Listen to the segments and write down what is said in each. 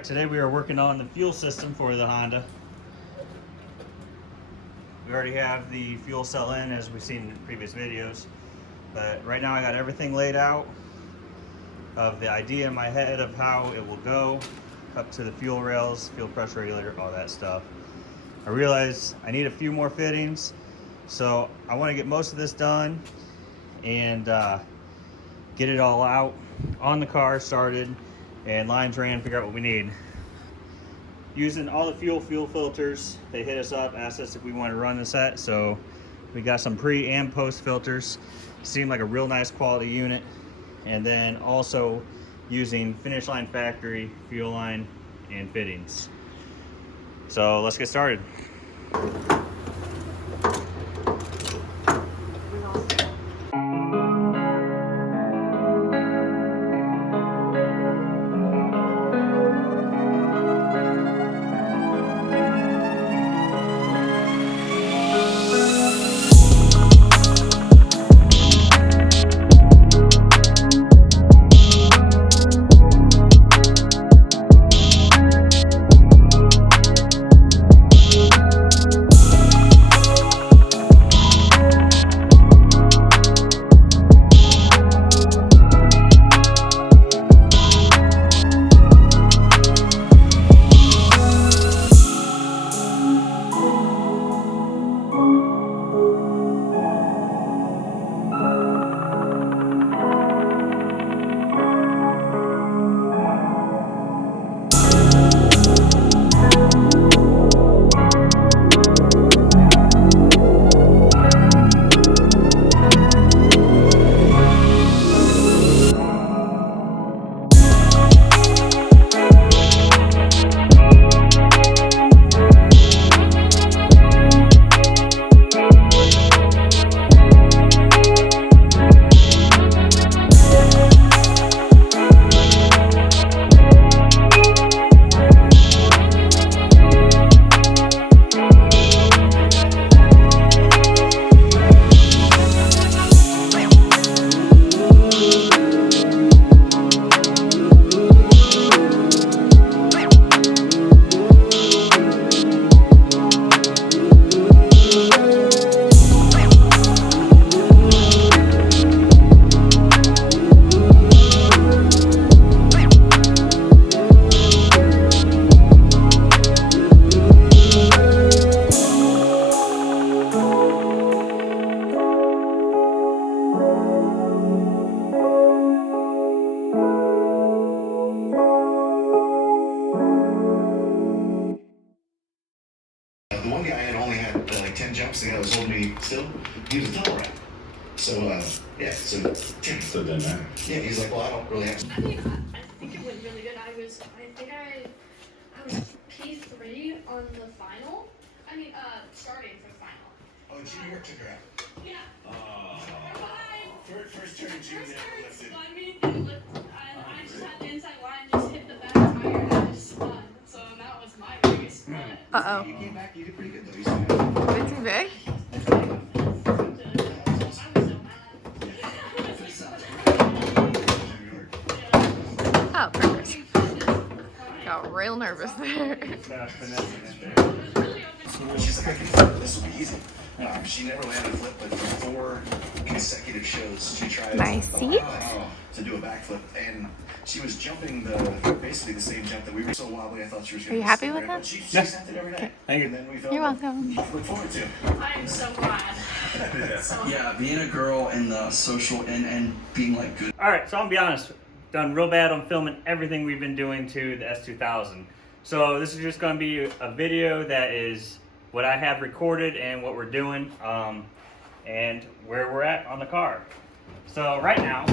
Alright, today we are working on the fuel system for the Honda. We already have the fuel cell in, as we've seen in previous videos, but right now I got everything laid out of the idea in my head of how it will go up to the fuel rails, fuel pressure regulator, all that stuff. I realize I need a few more fittings, so I want to get most of this done and get it all out on the car, started, and lines ran, figure out what we need. Using all the fuel filters, they hit us up, asked us if we want to run the set, so we got some pre and post filters. Seemed like a real nice quality unit. And then also using Finish Line factory fuel line and fittings. So let's get started. The one guy had only had like 10 jumps. The guy was holding me still. He was a tunnel rat. So, yeah, so Tim. So it doesn't matter. Yeah, he's like, well, I don't really have. I mean, I think it went really good. I was P3 on the final. I mean, starting for the final. Oh, Junior took her out. Yeah. First turn, Junior lifted. Spun me, I just had the inside line, just hit the back tire, and I just spun. So that was my biggest split. Uh-oh. You came back, you did pretty good though. You still Way too big? Oh, perfect. Got real nervous there. She's like, this will be easy. She never landed a flip, but for 4 consecutive shows, she tried to do a backflip, and she was jumping basically the same jump that we were. So wobbly, I thought she was going to. Are you happy with that? She sent it every day. Thank you. And then we felt You're welcome. look forward to. I am so glad. Yeah, being a girl and the social and being like good. Alright, so I'm gonna be honest, done real bad on filming everything we've been doing to the S2000. So this is just gonna be a video that is what I have recorded and what we're doing, and where we're at on the car. So right now,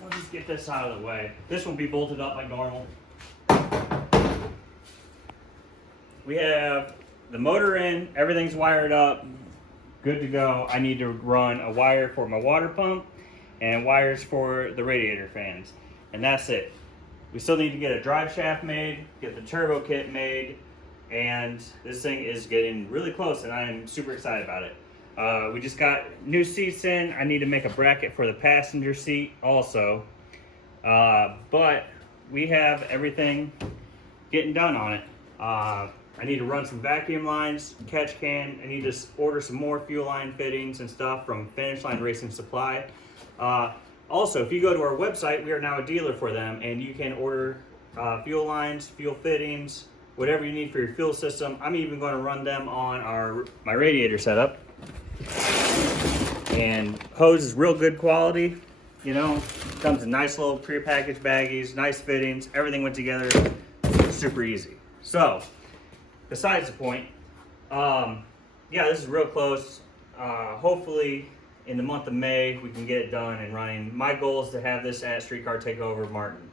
I'll just get this out of the way. This will be bolted up like normal. We have the motor in, everything's wired up, good to go. I need to run a wire for my water pump and wires for the radiator fans, and that's it. We still need to get a drive shaft made, get the turbo kit made, and this thing is getting really close, and I'm super excited about it. We just got new seats in. I need to make a bracket for the passenger seat also. But we have everything getting done on it. I need to run some vacuum lines, catch can. I need to order some more fuel line fittings and stuff from Finish Line Racing Supply. Also, if you go to our website, we are now a dealer for them, and you can order fuel lines, fuel fittings, whatever you need for your fuel system. I'm even going to run them on my radiator setup. And hose is real good quality. You know, comes in nice little pre-packaged baggies, nice fittings. Everything went together super easy. So, besides the point, yeah, this is real close. Hopefully, in the month of May, we can get it done and running. My goal is to have this at Streetcar Takeover Martin.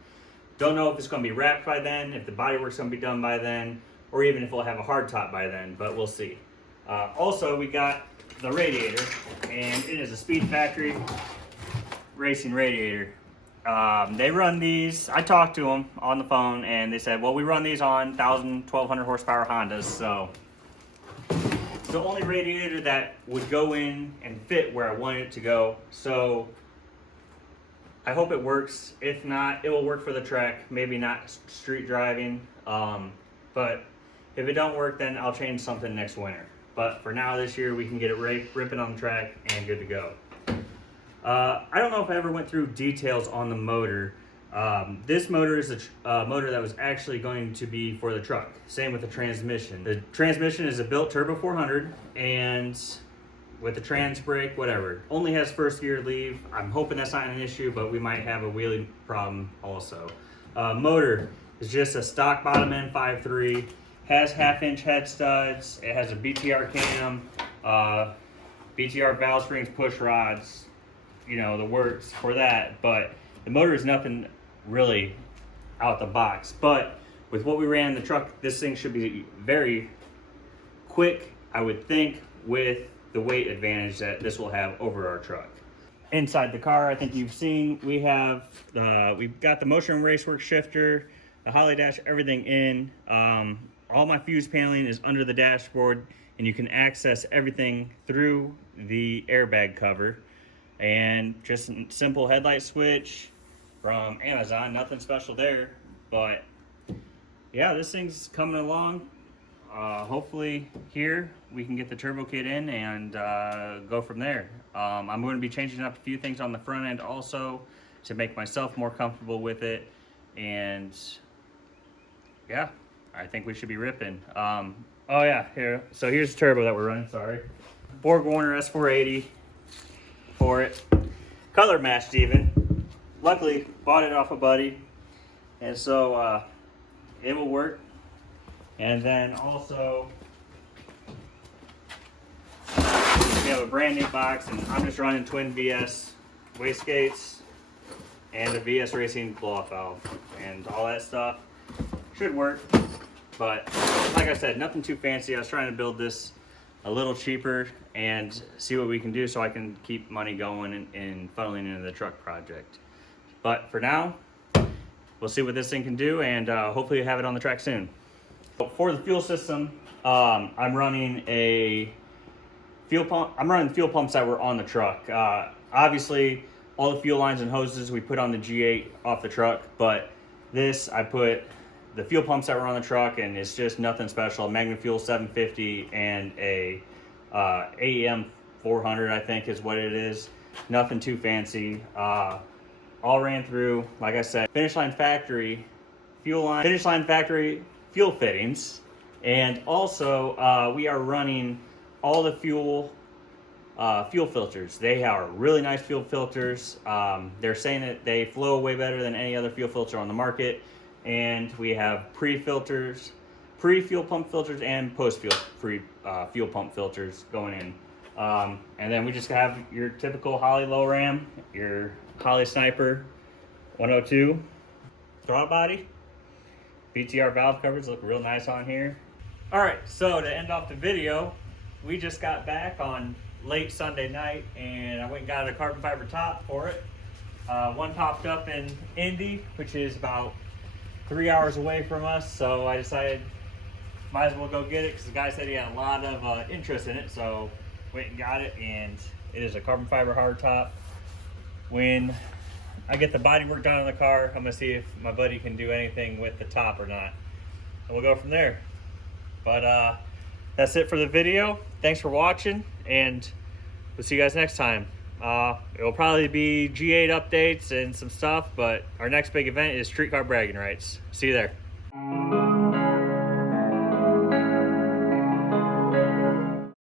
Don't know if it's going to be wrapped by then, if the bodywork's going to be done by then, or even if we'll have a hard top by then, but we'll see. Also, we got the radiator, and it is a Speed Factory racing radiator. They run these. I talked to them on the phone, and they said, well, we run these on 1,000, 1,200 horsepower Hondas, so it's the only radiator that would go in and fit where I want it to go. So I hope it works. If not, it will work for the track, maybe not street driving. But if it don't work, then I'll change something next winter. But for now, this year, we can get it ripping on the track and good to go. I don't know if I ever went through details on the motor. This motor is a motor that was actually going to be for the truck. Same with the transmission. The transmission is a built Turbo 400, and with the trans brake, whatever. Only has first gear leave. I'm hoping that's not an issue, but we might have a wheelie problem also. Motor is just a stock bottom end 5.3. Has 1/2-inch head studs. It has a BTR cam, BTR valve springs, push rods, you know, the works for that. But the motor is nothing really out the box. But with what we ran in the truck, this thing should be very quick, I would think, with the weight advantage that this will have over our truck. Inside the car, I think you've seen, we've got the Motion Racework shifter, the Holly dash, everything in. All my fuse paneling is under the dashboard, and you can access everything through the airbag cover. And just a simple headlight switch from Amazon, nothing special there. But yeah, this thing's coming along. Hopefully here we can get the turbo kit in and go from there. I'm going to be changing up a few things on the front end also to make myself more comfortable with it. And yeah, I think we should be ripping. Oh yeah, here. So here's the turbo that we're running, sorry. Borg Warner S480 for it. Color matched even. Luckily, bought it off a buddy. And so it will work. And then also, we have a brand new box, and I'm just running twin VS wastegates and a VS Racing blow-off valve, and all that stuff should work. But like I said, nothing too fancy. I was trying to build this a little cheaper and see what we can do so I can keep money going and funneling into the truck project. But for now, we'll see what this thing can do, and hopefully have it on the track soon. For the fuel system, I'm running a fuel pump. I'm running the fuel pumps that were on the truck. Obviously, all the fuel lines and hoses we put on the G8 off the truck, but this I put the fuel pumps that were on the truck, and it's just nothing special. Magnum Fuel 750 and a AEM 400, I think is what it is. Nothing too fancy. All ran through, like I said, Finish Line Factory fuel fittings, and also we are running all the fuel filters. They are really nice fuel filters. They're saying that they flow way better than any other fuel filter on the market, and we have pre-fuel pump filters and fuel pump filters going in. And then we just have your typical Holley low ram, your Holley Sniper 102 throttle body. BTR valve covers look real nice on here. All right, so to end off the video, we just got back on late Sunday night, and I went and got a carbon fiber top for it. One popped up in Indy, which is about 3 hours away from us, so I decided might as well go get it because the guy said he had a lot of interest in it, so went and got it, and it is a carbon fiber hard top. When I get the body work done on the car, I'm gonna see if my buddy can do anything with the top or not. and we'll go from there. But that's it for the video. Thanks for watching, and we'll see you guys next time. It will probably be G8 updates and some stuff, but our next big event is streetcar bragging rights. See you there.